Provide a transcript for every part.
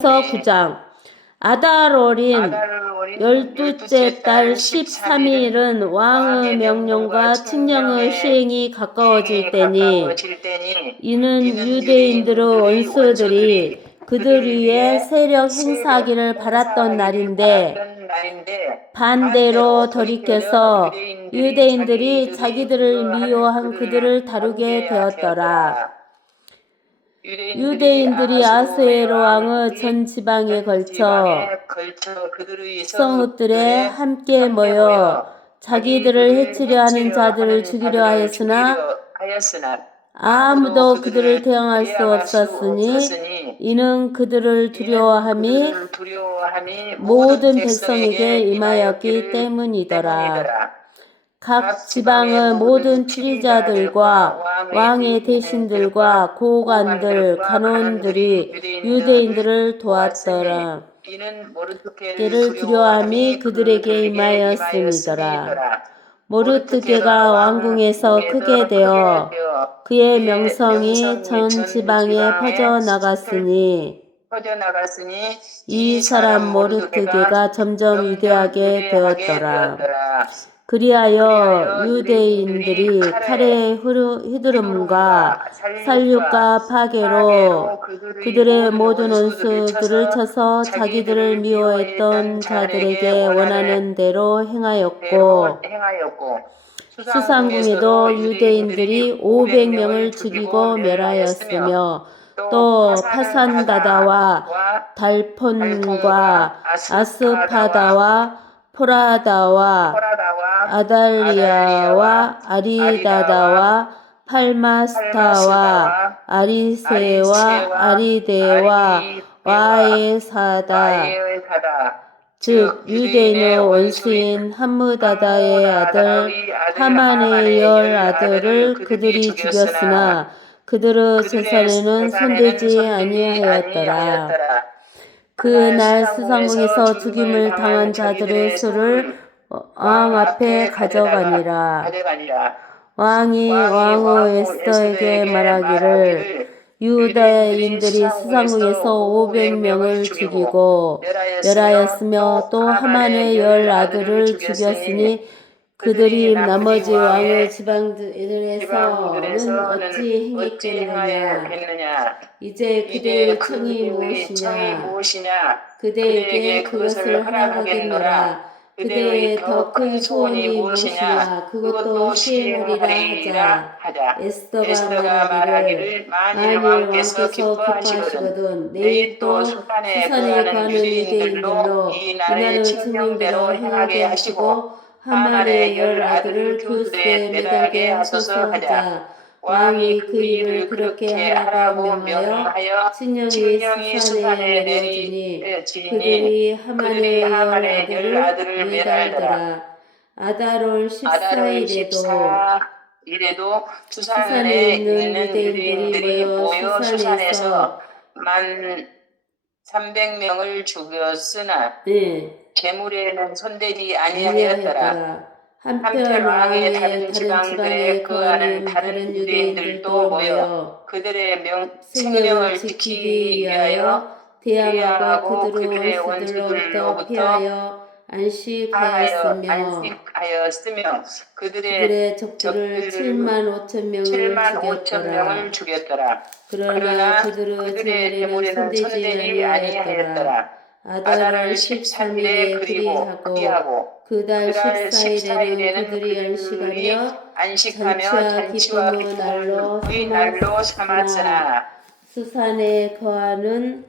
서 9장 아달월인 아달월인 열두째 달 13일은 왕의 명령과 칙령의 시행이 가까워질 때니 이는 유대인들의 원수들이 그들 위에 세력 행사하기를 바랐던 날인데 반대로 돌이켜서 유대인들이 자기들을 미워한 그들을 다루게 되었더라. 유대인들이 아스에로 왕의 전 지방에 걸쳐 성읍들에 함께 모여 자기들을 해치려 하는 자들을 죽이려 하였으나 아무도 그들을 대항할 수 없었으니 이는 그들을 두려워함이 모든 백성에게 임하였기 때문이더라. 각 지방의 모든 추리자들과 왕의 대신들과 고관들, 간원들이 유대인들을 도왔더라. 그를 두려워함이 그들에게 임하였음이더라. 모르드게가 왕궁에서 크게 되어 그의 명성이 전 지방에 퍼져나갔으니 이 사람 모르드게가 점점 위대하게 되었더라. 그리하여 유대인들이 칼의 휘두름과 살육과 파괴로 그들의 모든 원수들을 쳐서 자기들을 미워했던 자들에게 원하는 대로 행하였고 수상궁에도 유대인들이 500명을 죽이고 멸하였으며 또 파산다다와 달폰과 아스파다와 포라다와 아달리아와 아리다다와 팔마스타와 아리세와 아리데와 와에사다 즉 유대인의 원수인 함무다다의 아들 하만의 열 아들을 그들이 죽였으나 그들의 재산에는 손대지 아니하였더라. 그날 수상궁에서 죽임을 당한 자들의 수를 왕 앞에 가져가니라. 왕이 왕후 에스더에게 말하기를 유다인들이 수상궁에서 500명을 죽이고 멸하였으며 또 하만의 열 아들을 죽였으니 그들이 나머지 왕의 지방들에서는 어찌 행했겠느냐. 이제 그대의 청이 무엇이냐 무엇이냐. 그대에게 그것을 허락하겠노라 그대의 더 큰 소원이 무엇이냐? 그것도 시행하리라 하자. 에스더가 말하기를 만일 왕께서 기뻐하시거든 내일 또 수산에 가는 유대인들로 이날의 칙령대로 행하게 하시고 하만의 열 아들을 교수에 매달게 하소서 하자 왕이 그 일을 그렇게 하라고 명하여 칙령이 수산에 내려지니 그들이 하만의 열 아들을 매달더라. 아다롤 14일에도 이래도 수산에 수산에 있는 유대인들이 모여 수산에서 만 300명을 죽였으나 네, 재물에는 손대지 아니하였더라. 한편 왕의 다른 지방들에 지방에 거하는 다른 유대인들도 모여 그들의 명, 생명을 지키기 위하여 대항하고 그들의 원수들로부터 피하여 하여 안식하였으며 안식하였으며 그들의 그들의 적들을 적들을 7만 5천 명을 7만 5천 죽였더라. 명을 죽였더라. 그러나 그들의 재물에는 손대지 아니하였더라. 아달을 아달을 13일에 13일에 그리고 그리하고 그달 그달 14일에는 그들이 안식하며 안식하며 잔치와 기쁨의 날로 삼았으나 수산에 거하는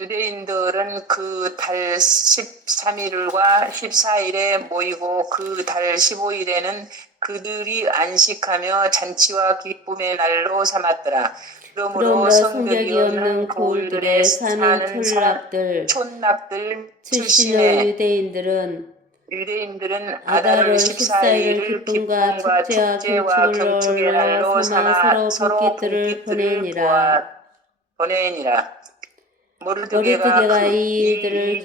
유대인들은 그 달 13일과 14일에 모이고 그 달 15일에는 그들이 안식하며 잔치와 기쁨의 날로 삼았더라. 그러므로 성벽이 없는 고을들에 사는 촌락들 촌락들 출신의 유대인들은 유대인들은 아달을 14일을 14일을 기쁨과 축제와 경축의 날로 삼아 서로 분깃들을 분깃들을 보내니라. 보내니라. 모르드게가 그이 일들을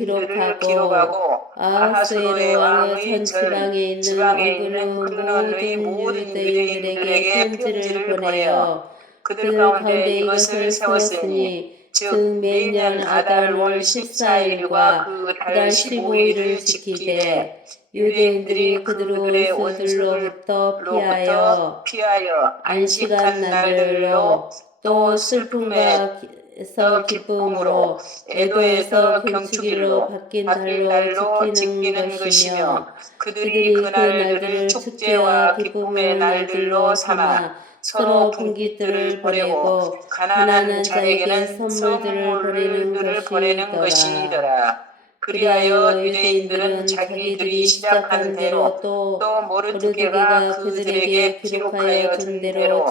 기록하고 아하수에로 왕의 왕의 전 지방에 있는 지방에 있는 모든 유대인들에게 편지를 보내어 그들 그 가운데 이것을 세웠으니 즉 매년 아달 월 14일과 그 달 15일을 지키되 유대인들이 그들의 원수들로부터 피하여 안식한 날들로 또 슬픔과 에서 기쁨으로 애도에서 경축일로 바뀐 달로 지키는 것이며 그들이 그 날들을 축제와 기쁨의 날들로 삼아 서로 분깃들을 보내고 가난한 자에게 선물들을 보내는 것이더라. 그리하여 유대인들은 자기들이 시작한 대로 또또 모르드게가 그들에게 기록하여 준 대로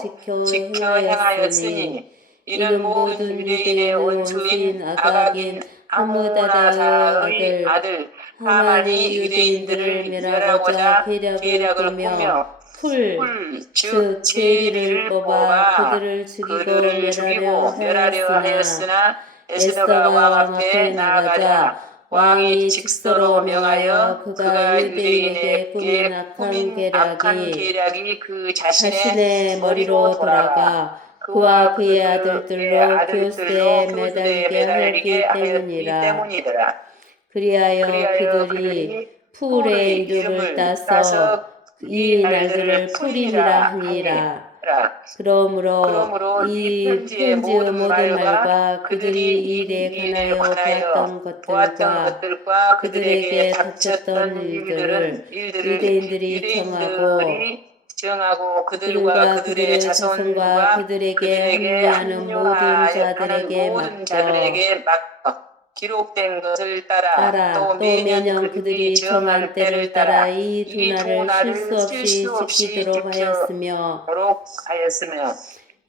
지켜 행하였으니 이는 모든 유대인의 원수인 아각인 하무다다의 아들 아들 하만이 유대인들을 멸하고자 계략을 꾸며 풀, 풀, 즉즉 제리를 제리를 뽑아 그들을 죽이고 그들을 죽이고 멸하려 하였으나 에스더가 왕왕 앞에 나가자. 왕이 직서로 명하여 그가 유대인에게 꾸민 악한 계략이 그 자신의 머리로 돌아가. 그와 그의 아들들로 교수에 매달리게 하기 때문이라. 그리하여 그들이 풀의 이름을 따서 이 날들을 풀이라. 하니라. 그러므로 그러므로 이이 편지의 모든 말과 그들이 일에 관하여 보았던 것들과 그들에게 닥쳤던 일들을 유대인들이 정하고 정하고 그들과 그들의 자손과 그들에게 합류하는 자들에게 모든 자들에게 맡겨 기록된 것을 따라, 따라 또 매년 그들이 정한 때를 따라 이 두 날을 실수 없이 지키도록 하였으며 도록 하였으며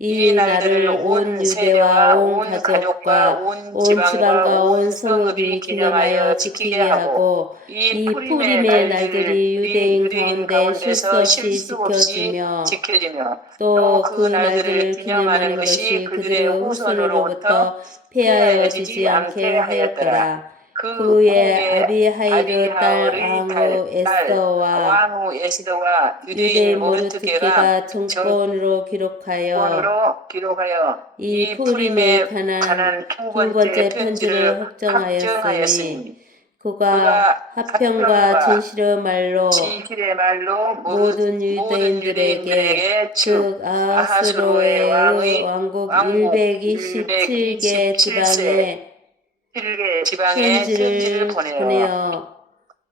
이 날을 온 유대와 온 가족과 온 지방과 온 성읍이 기념하여 지키게 하고 이 푸림의 날들이 유대인 가운데 실수 없이 지켜지며 지켜지며 또그 날들을 기념하는 것이 그들의 후손으로부터 폐하여지지 않게 하였더라. 그 그의 후에 아비하이르 딸 왕후 딸 에스더와 왕후 에스더와 유대 유대인 모르드게가 모르드게가 정권으로 기록하여 정권으로 기록하여 이이 푸림에 관한 두두 번째 편지를 확정하였으니 그가 그가 화평과 진실의 말로 진실의 말로 모든 모든 유대인들에게 유대인들에게 즉즉 아하스로의 왕국 127개 지방에 7개 지방에 편지를 보내어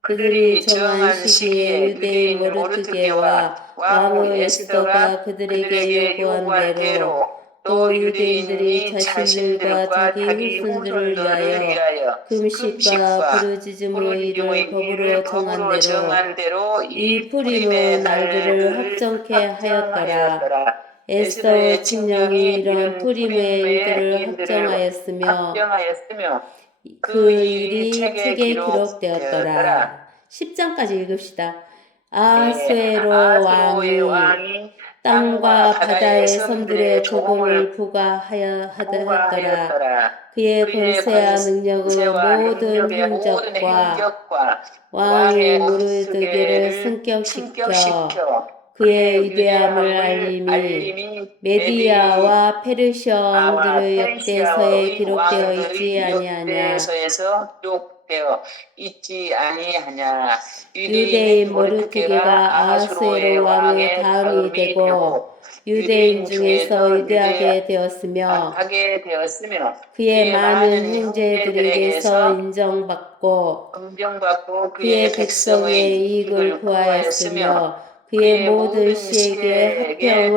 그들이 정한 시기에 유대인 모르드게와 왕후 에스더가 그들에게 요구한 대로 또 유대인들이 자신들과 자기 후손들을 위하여 금식과 부르짖음의 일을 법으로 정한 대로 이 푸림의 날들을 확정케 하였더라. 에스더의 친령이 이런 푸림의 일들을 확정하였으며 확정하였으며 그 일이 책에 기록되었더라. 10장까지 읽읍시다. 아하스웨로 아하스로의 왕이 땅과 바다의 섬들의 조공을 부과하여 하더라. 그의 권세와 능력으로 모든 행적과 행적과 왕의 승격시켜 승격시켜 그의 위대함을 알림이 메디아와 페르시아 아와 왕들의 역대서에 기록되어 있지 아니하냐. 있지 아니하냐. 유대인 모르드게가 아하스웨로 왕의 다음이 되고 유대인 중에서 유대하게 되었으며 그의 많은 형제들에게서 인정받고 그의 백성의 이익을 구하였으며 그의 모든 시에게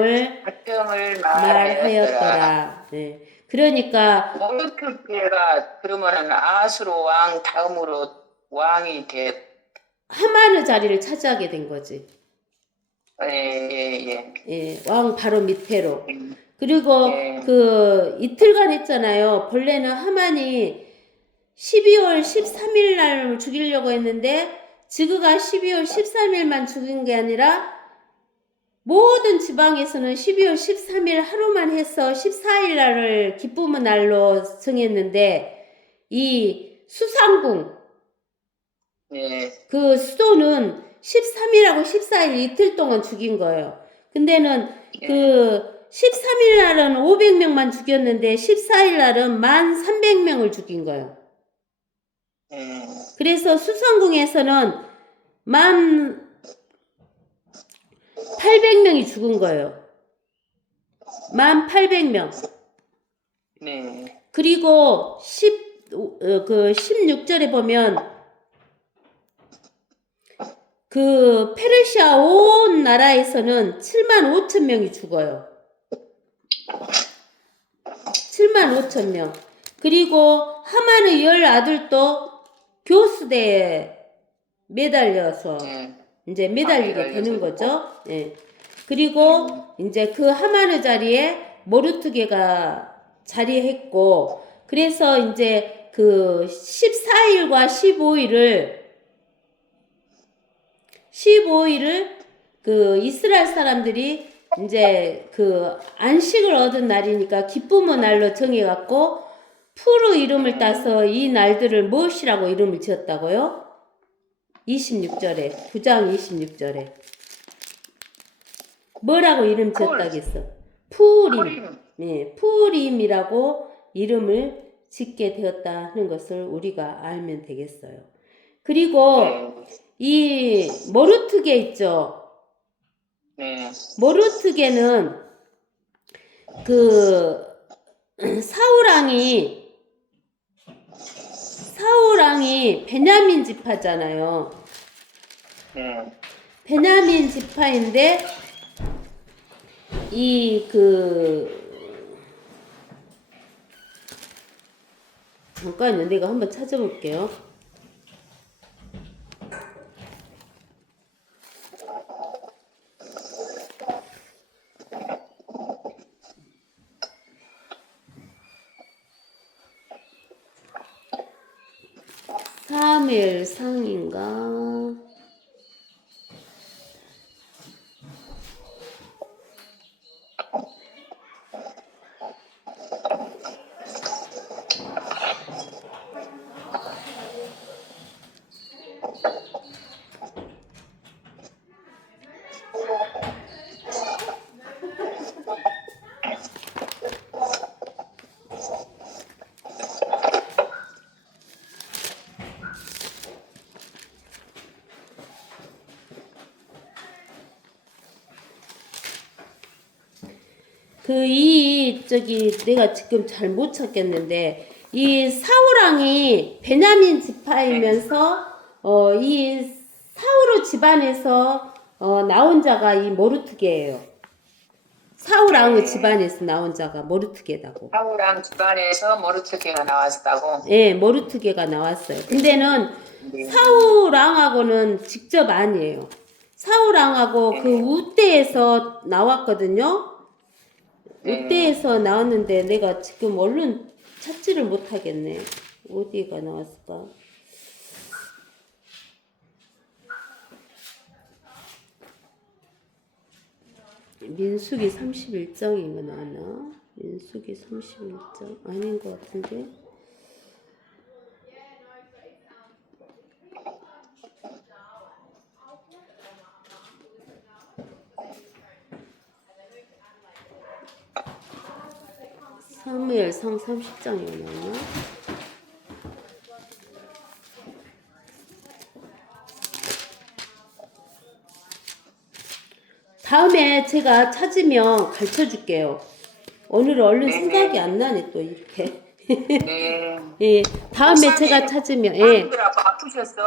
합평을 말하였더라. 네. 그러니까 모르드게가 그러면은 아수로 왕 다음으로 왕이 돼. 하만의 자리를 차지하게 된 거지. 예, 예, 예, 왕 바로 밑에로. 예. 그리고 예. 그 이틀간 했잖아요. 본래는 하만이 12월 13일 날 죽이려고 했는데 지그가 12월 13일만 죽인 게 아니라 모든 지방에서는 12월 13일 하루만 해서 14일 날을 기쁨의 날로 정했는데 이 수상궁 예. 그 수도는 13일하고 14일 이틀 동안 죽인 거예요. 근데는 그 13일 날은 500명만 죽였는데 14일 날은 1,300명을 죽인 거예요. 네. 그래서 수성궁에서는 1,800명이 죽은 거예요. 1,800명. 네. 그리고 10, 어, 그 16절에 보면 그 페르시아 온 나라에서는 7만 5천 명이 죽어요. 7만 5천 명. 그리고 하만의 열 아들도 교수대에 매달려서 네. 이제 매달리게 아, 되는 거죠. 예. 그리고 이제 그 하만의 자리에 모르트게가 자리했고 그래서 이제 그 14일과 15일을 15일을 그 이스라엘 사람들이 이제 그 안식을 얻은 날이니까 기쁨의 날로 정해 갖고 푸르 이름을 따서 이 날들을 무엇이라고 이름을 지었다고요? 26절에 9장 26절에 뭐라고 이름 지었다겠어? 푸림 푸림. 예, 푸림이라고 이름을 짓게 되었다는 것을 우리가 알면 되겠어요. 그리고 네. 이 모르트게 있죠. 네. 모르트게는 그 사우랑이 사우랑이 베냐민 지파잖아요. 네. 베냐민 지파인데 이 그 잠깐요 내가 한번 찾아볼게요 사무엘 상인가 그 이 저기 내가 지금 잘 못 찾겠는데 이 사우랑이 베냐민 지파이면서 어 이 사우르 집안에서 어 나온 자가 이 모르트게예요. 사우랑의 집안에서 나온 자가 모르트게다고. 사우랑 집안에서 모르트게가 나왔다고. 예, 모르트게가 나왔어요. 근데는 네. 사우랑하고는 직접 아니에요. 사우랑하고 그 우대에서 나왔거든요. 네. 우대에서 나왔는데 내가 지금 얼른 찾지를 못하겠네. 어디가 나왔을까? 민수기 31장인가 나왔나? 민수기 31장 아닌 것 같은데. 사무엘상 30장이 나왔나? 다음에 제가 찾으면 가르쳐 줄게요. 오늘 얼른 네. 생각이 안 나네 또 이렇게. 네. 예, 다음에 제가 찾으면 예. 아프셨어?